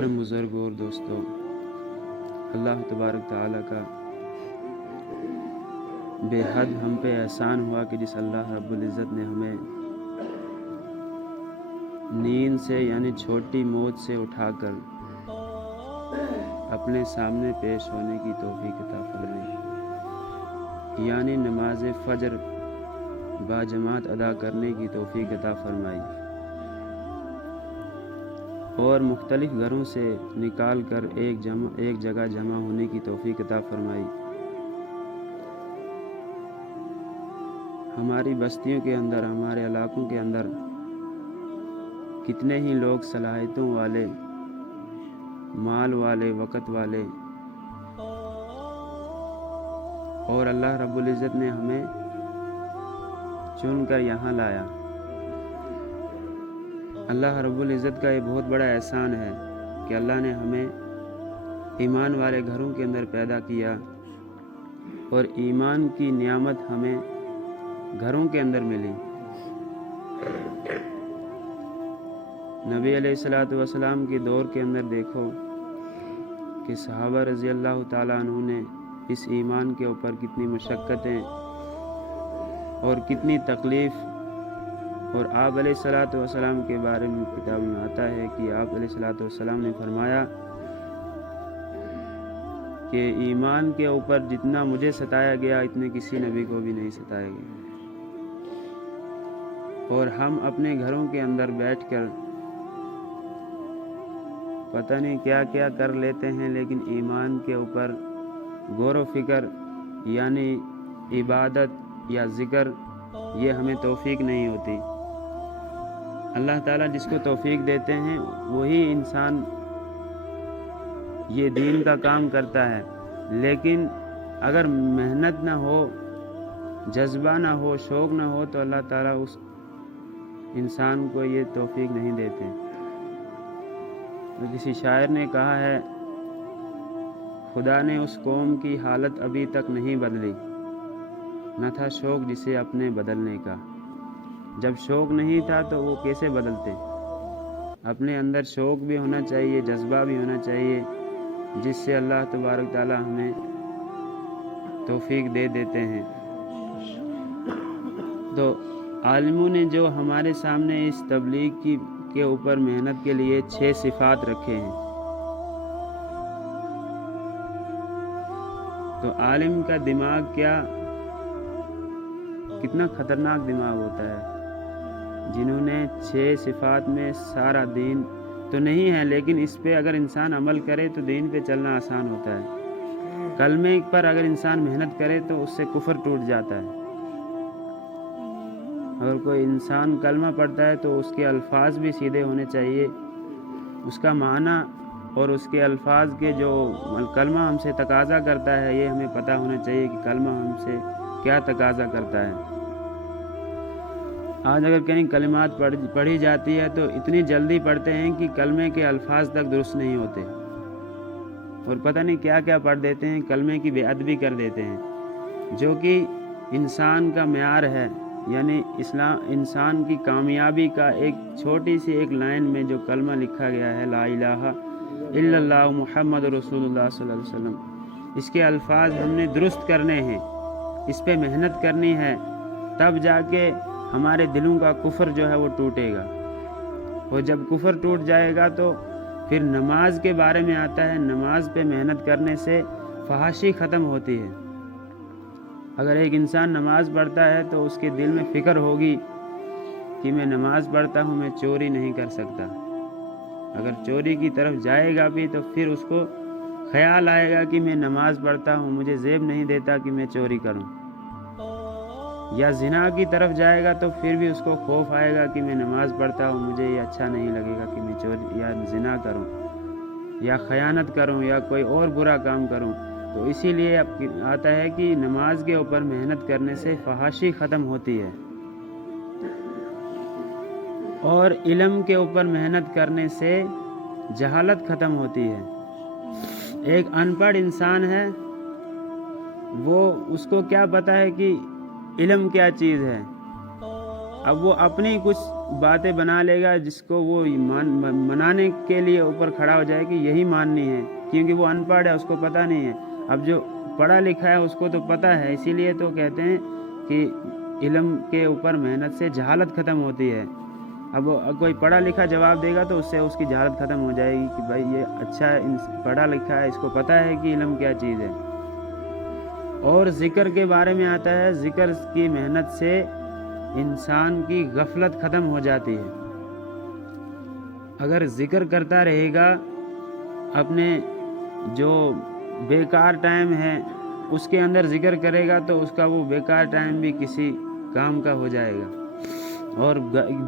محترم بزرگ اور دوستوں، اللہ تبارک تعالیٰ کا بے حد ہم پہ احسان ہوا کہ جس اللہ رب العزت نے ہمیں نیند سے یعنی چھوٹی موت سے اٹھا کر اپنے سامنے پیش ہونے کی توفیق عطا فرمائی، یعنی نماز فجر باجماعت ادا کرنے کی توفیق عطا فرمائی اور مختلف گھروں سے نکال کر ایک جگہ جمع ہونے کی توفیق عطا فرمائی۔ ہماری بستیوں کے اندر، ہمارے علاقوں کے اندر کتنے ہی لوگ صلاحیتوں والے، مال والے، وقت والے، اور اللہ رب العزت نے ہمیں چن کر یہاں لایا۔ اللہ رب العزت کا یہ بہت بڑا احسان ہے کہ اللہ نے ہمیں ایمان والے گھروں کے اندر پیدا کیا اور ایمان کی نعمت ہمیں گھروں کے اندر ملی۔ نبی علیہ الصلوۃ والسلام کے دور کے اندر دیکھو کہ صحابہ رضی اللہ تعالیٰ عنہ نے اس ایمان کے اوپر کتنی مشقتیں اور کتنی تکلیف، اور آپ علیہ الصلوۃ والسلام کے بارے میں کتاب میں آتا ہے کہ آپ علیہ الصلوۃ والسلام نے فرمایا کہ ایمان کے اوپر جتنا مجھے ستایا گیا اتنے کسی نبی کو بھی نہیں ستایا گیا، اور ہم اپنے گھروں کے اندر بیٹھ کر پتہ نہیں کیا کیا کر لیتے ہیں، لیکن ایمان کے اوپر غور و فکر یعنی عبادت یا ذکر یہ ہمیں توفیق نہیں ہوتی۔ اللہ تعالیٰ جس کو توفیق دیتے ہیں وہی انسان یہ دین کا کام کرتا ہے، لیکن اگر محنت نہ ہو، جذبہ نہ ہو، شوق نہ ہو تو اللہ تعالیٰ اس انسان کو یہ توفیق نہیں دیتے۔ تو کسی شاعر نے کہا ہے، خدا نے اس قوم کی حالت ابھی تک نہیں بدلی، نہ تھا شوق جسے اپنے بدلنے کا۔ جب شوق نہیں تھا تو وہ کیسے بدلتے؟ اپنے اندر شوق بھی ہونا چاہیے، جذبہ بھی ہونا چاہیے، جس سے اللہ تبارک تعالیٰ ہمیں توفیق دے دیتے ہیں۔ تو عالموں نے جو ہمارے سامنے اس تبلیغ کے اوپر محنت کے لیے 6 صفات رکھے ہیں، تو عالم کا دماغ کتنا خطرناک دماغ ہوتا ہے، جنہوں نے 6 صفات میں سارا دین تو نہیں ہے، لیکن اس پہ اگر انسان عمل کرے تو دین پہ چلنا آسان ہوتا ہے۔ کلمے پر اگر انسان محنت کرے تو اس سے کفر ٹوٹ جاتا ہے۔ اگر کوئی انسان کلمہ پڑھتا ہے تو اس کے الفاظ بھی سیدھے ہونے چاہیے، اس کا معنی اور اس کے الفاظ کے جو کلمہ ہم سے تقاضا کرتا ہے یہ ہمیں پتہ ہونا چاہیے کہ کلمہ ہم سے کیا تقاضا کرتا ہے۔ آج اگر کہیں کلمات پڑھی جاتی ہے تو اتنی جلدی پڑھتے ہیں کہ کلمے کے الفاظ تک درست نہیں ہوتے، اور پتہ نہیں کیا کیا پڑھ دیتے ہیں، کلمے کی بے ادبی کر دیتے ہیں، جو کہ انسان کا معیار ہے، یعنی انسان کی کامیابی کا ایک چھوٹی سی ایک لائن میں جو کلمہ لکھا گیا ہے، لا الہ الا اللہ محمد رسول اللہ صلی اللہ علیہ وسلم، اس کے الفاظ ہم نے درست کرنے ہیں، اس پہ محنت کرنی ہے، تب جا کے ہمارے دلوں کا کفر جو ہے وہ ٹوٹے گا۔ اور جب کفر ٹوٹ جائے گا تو پھر نماز کے بارے میں آتا ہے، نماز پہ محنت کرنے سے فحاشی ختم ہوتی ہے۔ اگر ایک انسان نماز پڑھتا ہے تو اس کے دل میں فکر ہوگی کہ میں نماز پڑھتا ہوں، میں چوری نہیں کر سکتا۔ اگر چوری کی طرف جائے گا بھی تو پھر اس کو خیال آئے گا کہ میں نماز پڑھتا ہوں، مجھے زیب نہیں دیتا کہ میں چوری کروں۔ یا زنا کی طرف جائے گا تو پھر بھی اس کو خوف آئے گا کہ میں نماز پڑھتا ہوں، مجھے یہ اچھا نہیں لگے گا کہ میں چوری یا زنا کروں یا خیانت کروں یا کوئی اور برا کام کروں۔ تو اسی لیے آتا ہے کہ نماز کے اوپر محنت کرنے سے فحاشی ختم ہوتی ہے، اور علم کے اوپر محنت کرنے سے جہالت ختم ہوتی ہے۔ ایک ان پڑھ انسان ہے، وہ اس کو کیا پتہ ہے کہ علم کیا چیز ہے، اب وہ اپنی کچھ باتیں بنا لے گا جس کو وہ منانے کے لیے اوپر کھڑا ہو جائے کہ یہی ماننی ہے، کیونکہ وہ ان پڑھ ہے، اس کو پتہ نہیں ہے۔ اب جو پڑھا لکھا ہے اس کو تو پتہ ہے، اسی لیے تو کہتے ہیں کہ علم کے اوپر محنت سے جہالت ختم ہوتی ہے۔ اب کوئی پڑھا لکھا جواب دے گا تو اس سے اس کی جہالت ختم ہو جائے گی کہ بھائی یہ اچھا ہے، پڑھا لکھا ہے، اس کو پتہ ہے کہ علم کیا چیز ہے۔ اور ذکر کے بارے میں آتا ہے، ذکر کی محنت سے انسان کی غفلت ختم ہو جاتی ہے۔ اگر ذکر کرتا رہے گا، اپنے جو بیکار ٹائم ہے اس کے اندر ذکر کرے گا تو اس کا وہ بیکار ٹائم بھی کسی کام کا ہو جائے گا۔ اور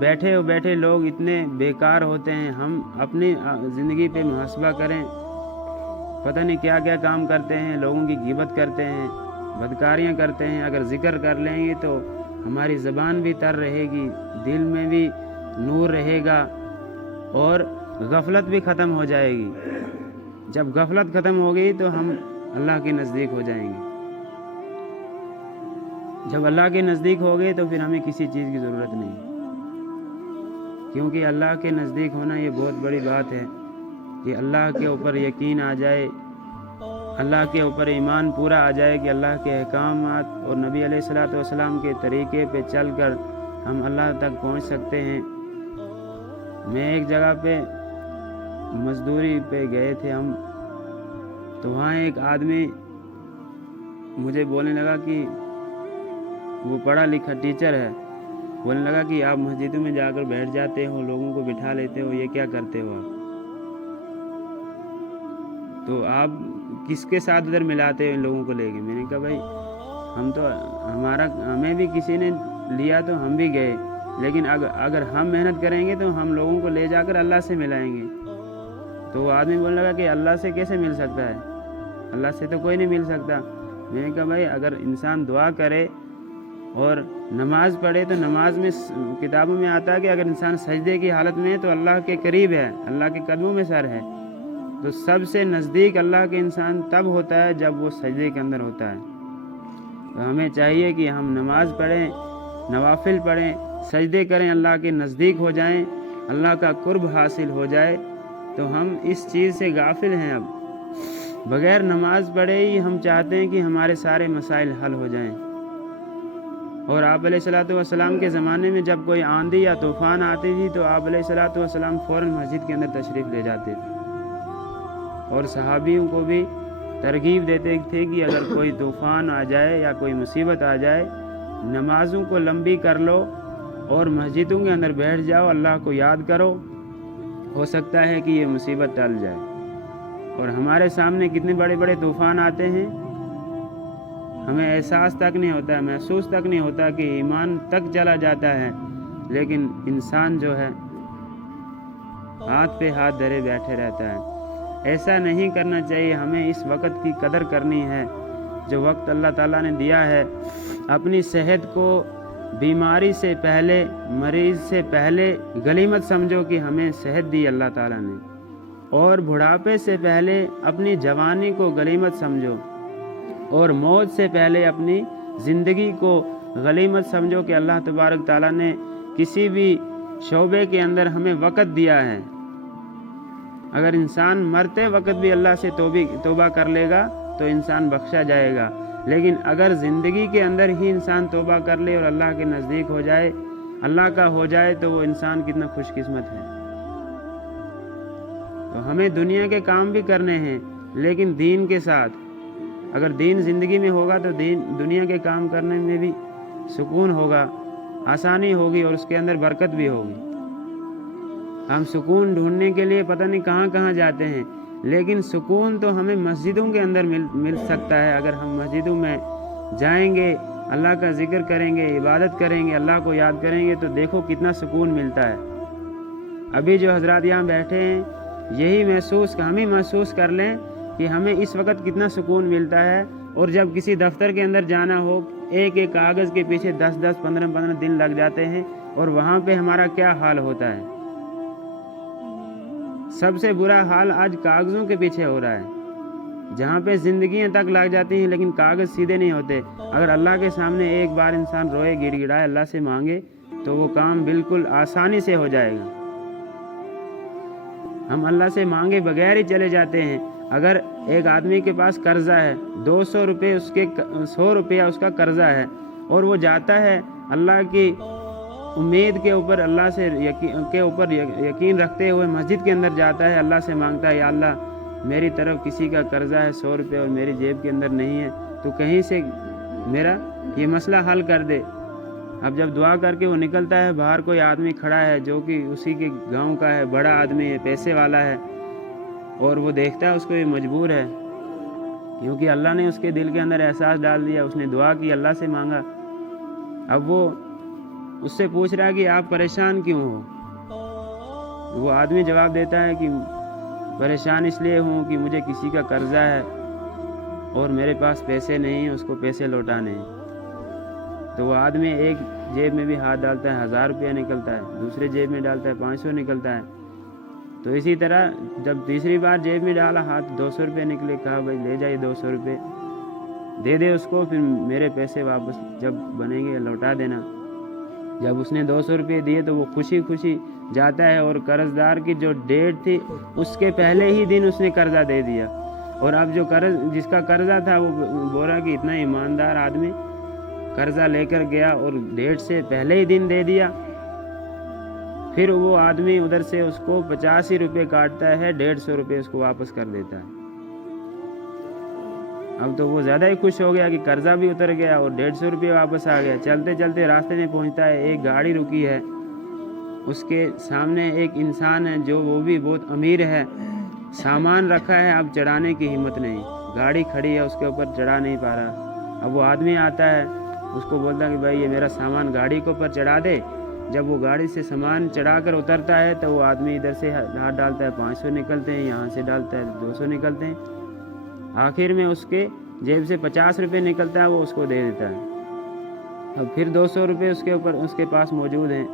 بیٹھے لوگ اتنے بیکار ہوتے ہیں، ہم اپنی زندگی پہ محاسبہ کریں، پتہ نہیں کیا کیا کام کرتے ہیں، لوگوں کی غیبت کرتے ہیں، بدکاریاں کرتے ہیں۔ اگر ذکر کر لیں گے تو ہماری زبان بھی تر رہے گی، دل میں بھی نور رہے گا اور غفلت بھی ختم ہو جائے گی۔ جب غفلت ختم ہو گئی تو ہم اللہ کے نزدیک ہو جائیں گے۔ جب اللہ کے نزدیک ہو گئے تو پھر ہمیں کسی چیز کی ضرورت نہیں، کیونکہ اللہ کے نزدیک ہونا یہ بہت بڑی بات ہے کہ اللہ کے اوپر یقین آ جائے، اللہ کے اوپر ایمان پورا آ جائے کہ اللہ کے احکامات اور نبی علیہ الصلوۃ والسلام کے طریقے پہ چل کر ہم اللہ تک پہنچ سکتے ہیں۔ میں ایک جگہ پہ مزدوری پہ گئے تھے ہم، تو وہاں ایک آدمی مجھے بولنے لگا کہ وہ پڑھا لکھا ٹیچر ہے، بولنے لگا کہ آپ مسجدوں میں جا کر بیٹھ جاتے ہو، لوگوں کو بٹھا لیتے ہو، یہ کیا کرتے ہو آپ؟ تو آپ کس کے ساتھ ادھر ملاتے ہو ان لوگوں کو لے کے؟ میں نے کہا بھائی ہمیں بھی کسی نے لیا تو ہم بھی گئے، لیکن اگر ہم محنت کریں گے تو ہم لوگوں کو لے جا کر اللہ سے ملائیں گے۔ تو وہ آدمی بولنے لگا کہ اللہ سے کیسے مل سکتا ہے؟ اللہ سے تو کوئی نہیں مل سکتا۔ میں نے کہا بھائی اگر انسان دعا کرے اور نماز پڑھے تو نماز میں کتابوں میں آتا ہے کہ اگر انسان سجدے کی حالت میں ہے تو اللہ کے قریب ہے، اللہ کے قدموں میں سر ہے۔ تو سب سے نزدیک اللہ کے انسان تب ہوتا ہے جب وہ سجدے کے اندر ہوتا ہے۔ تو ہمیں چاہیے کہ ہم نماز پڑھیں، نوافل پڑھیں، سجدے کریں، اللہ کے نزدیک ہو جائیں، اللہ کا قرب حاصل ہو جائے۔ تو ہم اس چیز سے غافل ہیں، اب بغیر نماز پڑھے ہی ہم چاہتے ہیں کہ ہمارے سارے مسائل حل ہو جائیں۔ اور آپ علیہ الصلوۃ والسلام کے زمانے میں جب کوئی آندھی یا طوفان آتی تھی تو آپ علیہ الصلوۃ والسلام فوراً مسجد کے اندر تشریف لے جاتے تھے، اور صحابیوں کو بھی ترغیب دیتے تھے کہ اگر کوئی طوفان آ جائے یا کوئی مصیبت آ جائے، نمازوں کو لمبی کر لو اور مسجدوں کے اندر بیٹھ جاؤ، اللہ کو یاد کرو، ہو سکتا ہے کہ یہ مصیبت ٹل جائے۔ اور ہمارے سامنے کتنے بڑے بڑے طوفان آتے ہیں، ہمیں احساس تک نہیں ہوتا ہے، محسوس تک نہیں ہوتا کہ ایمان تک چلا جاتا ہے، لیکن انسان جو ہے ہاتھ پہ ہاتھ دھرے بیٹھے رہتا ہے۔ ایسا نہیں کرنا چاہیے، ہمیں اس وقت کی قدر کرنی ہے جو وقت اللہ تعالیٰ نے دیا ہے۔ اپنی صحت کو بیماری سے پہلے، مریض سے پہلے غنیمت سمجھو کہ ہمیں صحت دی اللہ تعالیٰ نے، اور بڑھاپے سے پہلے اپنی جوانی کو غنیمت سمجھو، اور موت سے پہلے اپنی زندگی کو غنیمت سمجھو کہ اللہ تبارک تعالیٰ نے کسی بھی شعبے کے اندر ہمیں وقت دیا ہے۔ اگر انسان مرتے وقت بھی اللہ سے توبہ کر لے گا تو انسان بخشا جائے گا، لیکن اگر زندگی کے اندر ہی انسان توبہ کر لے اور اللہ کے نزدیک ہو جائے، اللہ کا ہو جائے، تو وہ انسان کتنا خوش قسمت ہے۔ تو ہمیں دنیا کے کام بھی کرنے ہیں لیکن دین کے ساتھ۔ اگر دین زندگی میں ہوگا تو دنیا کے کام کرنے میں بھی سکون ہوگا، آسانی ہوگی اور اس کے اندر برکت بھی ہوگی۔ ہم سکون ڈھونڈنے کے لیے پتہ نہیں کہاں کہاں جاتے ہیں، لیکن سکون تو ہمیں مسجدوں کے اندر مل سکتا ہے۔ اگر ہم مسجدوں میں جائیں گے، اللہ کا ذکر کریں گے، عبادت کریں گے، اللہ کو یاد کریں گے، تو دیکھو کتنا سکون ملتا ہے۔ ابھی جو حضرات یہاں بیٹھے ہیں، یہی ہم ہی محسوس کر لیں کہ ہمیں اس وقت کتنا سکون ملتا ہے، اور جب کسی دفتر کے اندر جانا ہو، ایک ایک کاغذ کے پیچھے 10 15 دن لگ جاتے ہیں، اور وہاں پہ ہمارا کیا حال ہوتا ہے۔ سب سے برا حال آج کاغذوں کے پیچھے ہو رہا ہے، جہاں پہ زندگیاں تک لگ جاتی ہیں لیکن کاغذ سیدھے نہیں ہوتے۔ اگر اللہ کے سامنے ایک بار انسان روئے، گڑ گڑائے، اللہ سے مانگے تو وہ کام بالکل آسانی سے ہو جائے گا۔ ہم اللہ سے مانگے بغیر ہی چلے جاتے ہیں۔ اگر ایک آدمی کے پاس قرضہ ہے، 200 روپے 100 روپیہ اس کا قرضہ ہے، اور وہ جاتا ہے اللہ کی امید کے اوپر، اللہ سے یقین رکھتے ہوئے مسجد کے اندر جاتا ہے، اللہ سے مانگتا ہے، یا اللہ میری طرف کسی کا قرضہ ہے 100 روپے اور میری جیب کے اندر نہیں ہے، تو کہیں سے میرا یہ مسئلہ حل کر دے۔ اب جب دعا کر کے وہ نکلتا ہے، باہر کوئی آدمی کھڑا ہے جو کہ اسی کے گاؤں کا ہے، بڑا آدمی ہے، پیسے والا ہے، اور وہ دیکھتا ہے اس کو یہ مجبور ہے، کیونکہ اللہ نے اس کے دل کے اندر احساس ڈال دیا، اس نے دعا کی، اللہ سے مانگا۔ اب وہ اس سے پوچھ رہا ہے کہ آپ پریشان کیوں ہو؟ وہ آدمی جواب دیتا ہے کہ پریشان اس لیے ہوں کہ مجھے کسی کا قرضہ ہے اور میرے پاس پیسے نہیں ہیں، اس کو پیسے لوٹانے ہیں۔ تو وہ آدمی ایک جیب میں بھی ہاتھ ڈالتا ہے، 1000 روپیہ نکلتا ہے، دوسرے جیب میں ڈالتا ہے 500 نکلتا ہے۔ تو اسی طرح جب تیسری بار جیب میں ڈالا ہاتھ، 200 روپے نکلے، کہا بھائی لے جائیے 200 روپے، دے دے اس کو، پھر میرے پیسے واپس جب بنیں گے لوٹا دینا۔ جب اس نے 200 روپے دیے تو وہ خوشی خوشی جاتا ہے، اور قرض دار کی جو ڈیٹ تھی اس کے پہلے ہی دن اس نے قرضہ دے دیا۔ اور اب جو جس کا قرضہ تھا وہ بول رہا کہ اتنا ایماندار آدمی قرضہ لے کر گیا اور ڈیٹ سے پہلے ہی دن دے دیا۔ پھر وہ آدمی ادھر سے اس کو 85 روپے کاٹتا ہے، 150 روپے اس کو واپس کر دیتا ہے۔ اب تو وہ زیادہ ہی خوش ہو گیا کہ قرضہ بھی اتر گیا اور 150 روپے واپس آ گیا۔ چلتے چلتے راستے میں پہنچتا ہے، ایک گاڑی رکی ہے، اس کے سامنے ایک انسان ہے جو وہ بھی بہت امیر ہے، سامان رکھا ہے، اب چڑھانے کی ہمت نہیں، گاڑی کھڑی ہے اس کے اوپر چڑھا نہیں پا رہا۔ اب وہ آدمی آتا ہے، اس کو بولتا ہے کہ بھائی یہ میرا سامان گاڑی کے اوپر چڑھا دے۔ جب وہ گاڑی سے سامان چڑھا کر اترتا ہے تو وہ آدمی ادھر سے ہاتھ ڈالتا ہے، 500 نکلتے ہیں، یہاں سے ڈالتا ہے 200 نکلتے ہیں، آخر میں اس کے جیب سے 50 روپے نکلتا ہے، وہ اس کو دے دیتا ہے۔ اب پھر 200 روپے اس کے پاس موجود ہیں،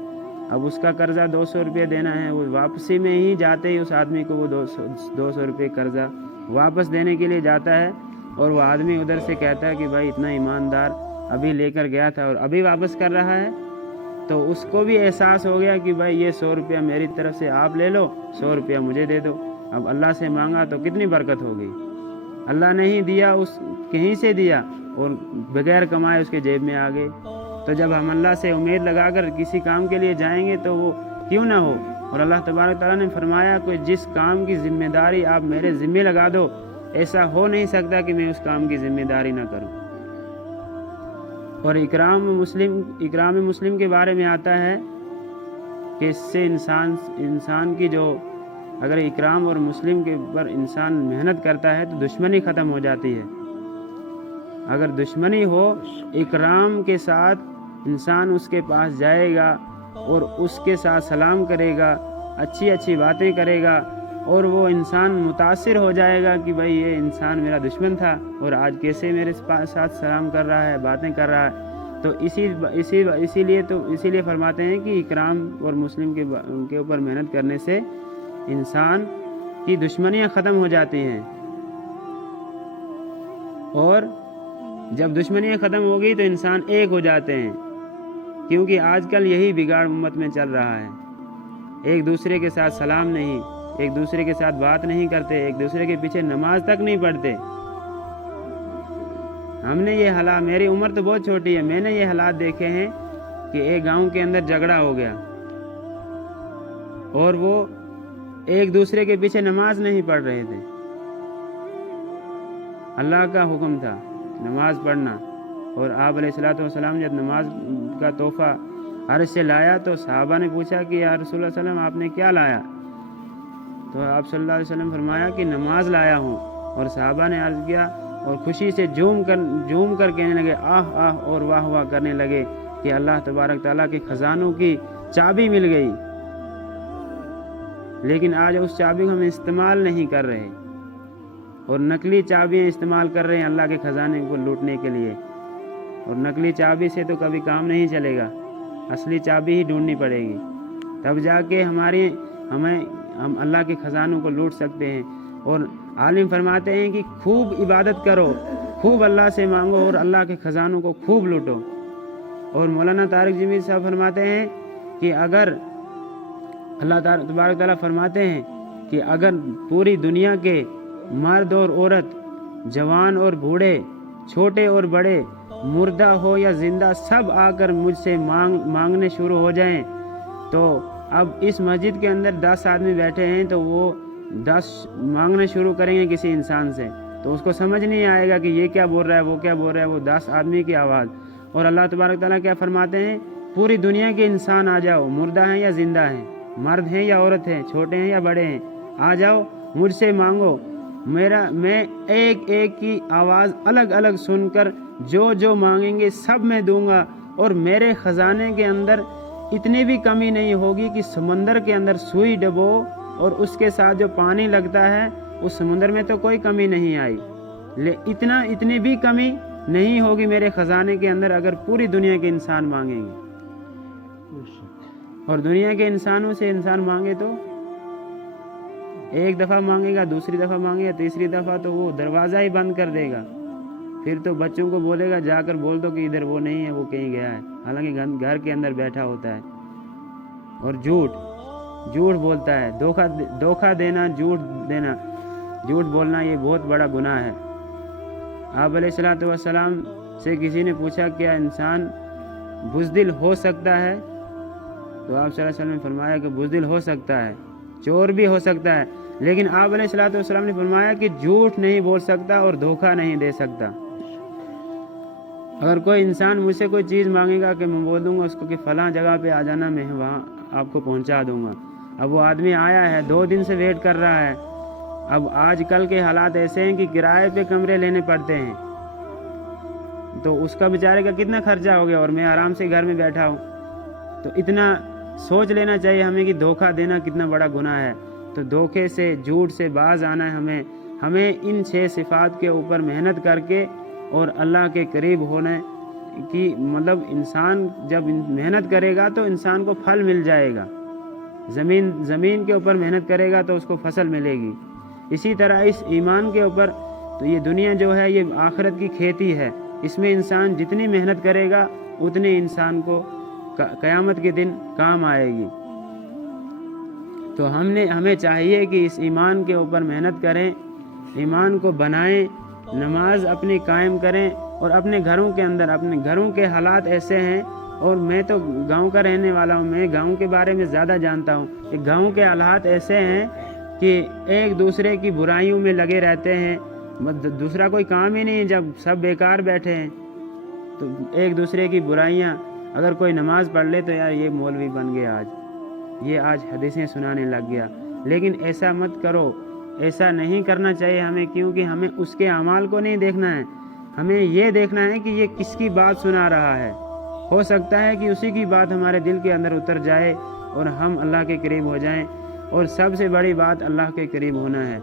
اب اس کا قرضہ 200 روپے دینا ہے۔ وہ واپسی میں ہی جاتے ہی اس آدمی کو وہ 200 روپے قرضہ واپس دینے کے لیے جاتا ہے، اور وہ آدمی ادھر سے کہتا ہے کہ بھائی اتنا ایماندار ابھی لے کر گیا تھا اور ابھی واپس کر رہا ہے۔ تو اس کو بھی احساس ہو گیا کہ بھائی یہ 100 روپیہ میری طرف سے آپ لے لو، 100 روپیہ مجھے دے دو۔ اب اللہ سے مانگا تو کتنی برکت ہو گئی، اللہ نے ہی دیا، اس کہیں سے دیا اور بغیر کمائے اس کے جیب میں آ گئے۔ تو جب ہم اللہ سے امید لگا کر کسی کام کے لیے جائیں گے تو وہ کیوں نہ ہو، اور اللہ تبارک تعالیٰ نے فرمایا کہ جس کام کی ذمہ داری آپ میرے ذمہ لگا دو، ایسا ہو نہیں سکتا کہ میں اس کام کی ذمہ داری نہ کروں۔ اور اکرام مسلم کے بارے میں آتا ہے کہ اس سے انسان کی جو اگر اکرام اور مسلم کے اوپر انسان محنت کرتا ہے تو دشمنی ختم ہو جاتی ہے۔ اگر دشمنی ہو، اکرام کے ساتھ انسان اس کے پاس جائے گا اور اس کے ساتھ سلام کرے گا، اچھی اچھی باتیں کرے گا، اور وہ انسان متاثر ہو جائے گا کہ بھائی یہ انسان میرا دشمن تھا اور آج کیسے میرے ساتھ سلام کر رہا ہے، باتیں کر رہا ہے۔ تو اسی لیے فرماتے ہیں کہ اکرام اور مسلم کے اوپر محنت کرنے سے انسان کی دشمنیاں ختم ہو جاتی ہیں، اور جب دشمنیاں ختم ہو گئی تو انسان ایک ہو جاتے ہیں، کیونکہ آج کل یہی بگاڑ امت میں چل رہا ہے۔ ایک دوسرے کے ساتھ سلام نہیں، ایک دوسرے کے ساتھ بات نہیں کرتے، ایک دوسرے کے پیچھے نماز تک نہیں پڑھتے۔ ہم نے یہ حالات، میری عمر تو بہت چھوٹی ہے، میں نے یہ حالات دیکھے ہیں کہ ایک گاؤں کے اندر جھگڑا ہو گیا اور وہ ایک دوسرے کے پیچھے نماز نہیں پڑھ رہے تھے۔ اللہ کا حکم تھا نماز پڑھنا، اور آپ علیہ الصلوۃ والسلام جب نماز کا تحفہ عرش سے لایا تو صحابہ نے پوچھا کہ یا رسول اللہ صلی اللہ علیہ وسلم آپ نے کیا لایا؟ تو آپ صلی اللہ علیہ وسلم فرمایا کہ نماز لایا ہوں، اور صحابہ نے عرض کیا اور خوشی سے جھوم کر کہنے لگے آہ آہ، اور واہ واہ کرنے لگے کہ اللہ تبارک تعالیٰ کے خزانوں کی چابی مل گئی۔ لیکن آج اس چابی کو ہم استعمال نہیں کر رہے، اور نقلی چابیاں استعمال کر رہے ہیں اللہ کے خزانے کو لوٹنے کے لیے، اور نقلی چابی سے تو کبھی کام نہیں چلے گا، اصلی چابی ہی ڈھونڈنی پڑے گی، تب جا کے ہم اللہ کے خزانوں کو لوٹ سکتے ہیں۔ اور عالم فرماتے ہیں کہ خوب عبادت کرو، خوب اللہ سے مانگو، اور اللہ کے خزانوں کو خوب لوٹو۔ اور مولانا طارق جمیل صاحب فرماتے ہیں کہ اگر اللہ تبارک تعالیٰ فرماتے ہیں کہ اگر پوری دنیا کے مرد اور عورت، جوان اور بوڑھے، چھوٹے اور بڑے، مردہ ہو یا زندہ، سب آ کر مجھ سے مانگنے شروع ہو جائیں، تو اب اس مسجد کے اندر 10 آدمی بیٹھے ہیں تو وہ 10 مانگنا شروع کریں گے کسی انسان سے، تو اس کو سمجھ نہیں آئے گا کہ یہ کیا بول رہا ہے، وہ کیا بول رہا ہے، وہ 10 آدمی کی آواز۔ اور اللہ تبارک تعالیٰ کیا فرماتے ہیں؟ پوری دنیا کے انسان آ جاؤ، مردہ ہیں یا زندہ ہیں، مرد ہیں یا عورت ہیں، چھوٹے ہیں یا بڑے ہیں، آ جاؤ مجھ سے مانگو، میں ایک ایک کی آواز الگ الگ سن کر جو جو مانگیں گے سب میں دوں گا، اور میرے خزانے کے اندر اتنی بھی کمی نہیں ہوگی کہ سمندر کے اندر سوئی ڈبو اور اس کے ساتھ جو پانی لگتا ہے اس سمندر میں تو کوئی کمی نہیں آئی، اتنی بھی کمی نہیں ہوگی میرے خزانے کے اندر اگر پوری دنیا کے انسان مانگیں گے۔ اور دنیا کے انسانوں سے انسان مانگے تو ایک دفعہ مانگے گا، دوسری دفعہ مانگے گا، تیسری دفعہ تو وہ دروازہ ہی بند کر دے گا، پھر تو بچوں کو بولے گا جا کر بول دو کہ ادھر وہ نہیں ہے، وہ کہیں گیا ہے، حالانکہ گھر کے اندر بیٹھا ہوتا ہے۔ اور جھوٹ بولتا ہے، دھوکہ دینا، جھوٹ بولنا یہ بہت بڑا گناہ ہے۔ آپ علیہ الصلوۃ والسلام سے کسی نے پوچھا کیا انسان بزدل ہو سکتا ہے؟ تو آپ صلی اللہ علیہ وسلم نے فرمایا کہ بزدل ہو سکتا ہے، چور بھی ہو سکتا ہے، لیکن آپ علیہ الصلوۃ والسلام نے فرمایا کہ جھوٹ نہیں بول سکتا اور دھوکہ نہیں دے سکتا۔ اگر کوئی انسان مجھ سے کوئی چیز مانگے گا کہ میں بول دوں گا اس کو کہ فلاں جگہ پہ آ جانا، میں وہاں آپ کو پہنچا دوں گا، اب وہ آدمی آیا ہے، 2 دن سے ویٹ کر رہا ہے، اب آج کل کے حالات ایسے ہیں کہ کرائے پہ کمرے لینے پڑتے ہیں، تو اس کا بیچارے کا کتنا خرچہ ہو گیا، اور میں آرام سے گھر میں بیٹھا ہوں، تو اتنا سوچ لینا چاہیے ہمیں کہ دھوکہ دینا کتنا بڑا گناہ ہے۔ تو دھوکے سے، جھوٹ سے باز آنا ہے ہمیں ان 6 صفات کے اوپر محنت کر کے اور اللہ کے قریب ہونے کی، مطلب انسان جب محنت کرے گا تو انسان کو پھل مل جائے گا، زمین کے اوپر محنت کرے گا تو اس کو فصل ملے گی، اسی طرح اس ایمان کے اوپر، تو یہ دنیا جو ہے یہ آخرت کی کھیتی ہے، اس میں انسان جتنی محنت کرے گا اتنی انسان کو قیامت کے دن کام آئے گی۔ تو ہمیں چاہیے کہ اس ایمان کے اوپر محنت کریں، ایمان کو بنائیں، نماز اپنی قائم کریں، اور اپنے گھروں کے اندر، اپنے گھروں کے حالات ایسے ہیں، اور میں تو گاؤں کا رہنے والا ہوں، میں گاؤں کے بارے میں زیادہ جانتا ہوں کہ گاؤں کے حالات ایسے ہیں کہ ایک دوسرے کی برائیوں میں لگے رہتے ہیں، دوسرا کوئی کام ہی نہیں، جب سب بیکار بیٹھے ہیں تو ایک دوسرے کی برائیاں، اگر کوئی نماز پڑھ لے تو یار یہ مولوی بن گیا، یہ آج حدیثیں سنانے لگ گیا، لیکن ایسا مت کرو، ایسا نہیں کرنا چاہیے ہمیں، کیونکہ ہمیں اس کے اعمال کو نہیں دیکھنا ہے، ہمیں یہ دیکھنا ہے کہ یہ کس کی بات سنا رہا ہے، ہو سکتا ہے کہ اسی کی بات ہمارے دل کے اندر اتر جائے اور ہم اللہ کے قریب ہو جائیں، اور سب سے بڑی بات اللہ کے قریب ہونا ہے۔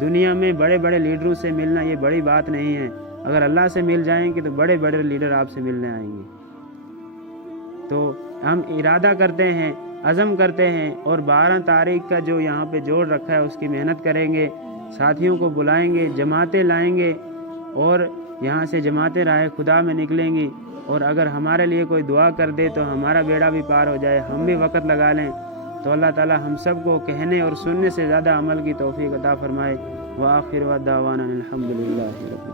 دنیا میں بڑے بڑے لیڈروں سے ملنا یہ بڑی بات نہیں ہے، اگر اللہ سے مل جائیں گے تو بڑے بڑے لیڈر آپ سے ملنے آئیں گے۔ تو ہم ارادہ کرتے ہیں، عزم کرتے ہیں، اور 12 تاریخ کا جو یہاں پہ جوڑ رکھا ہے اس کی محنت کریں گے، ساتھیوں کو بلائیں گے، جماعتیں لائیں گے، اور یہاں سے جماعتیں راہ خدا میں نکلیں گی، اور اگر ہمارے لیے کوئی دعا کر دے تو ہمارا بیڑا بھی پار ہو جائے، ہم بھی وقت لگا لیں، تو اللہ تعالی ہم سب کو کہنے اور سننے سے زیادہ عمل کی توفیق عطا فرمائے۔ وآخر دعوانا الحمدللہ۔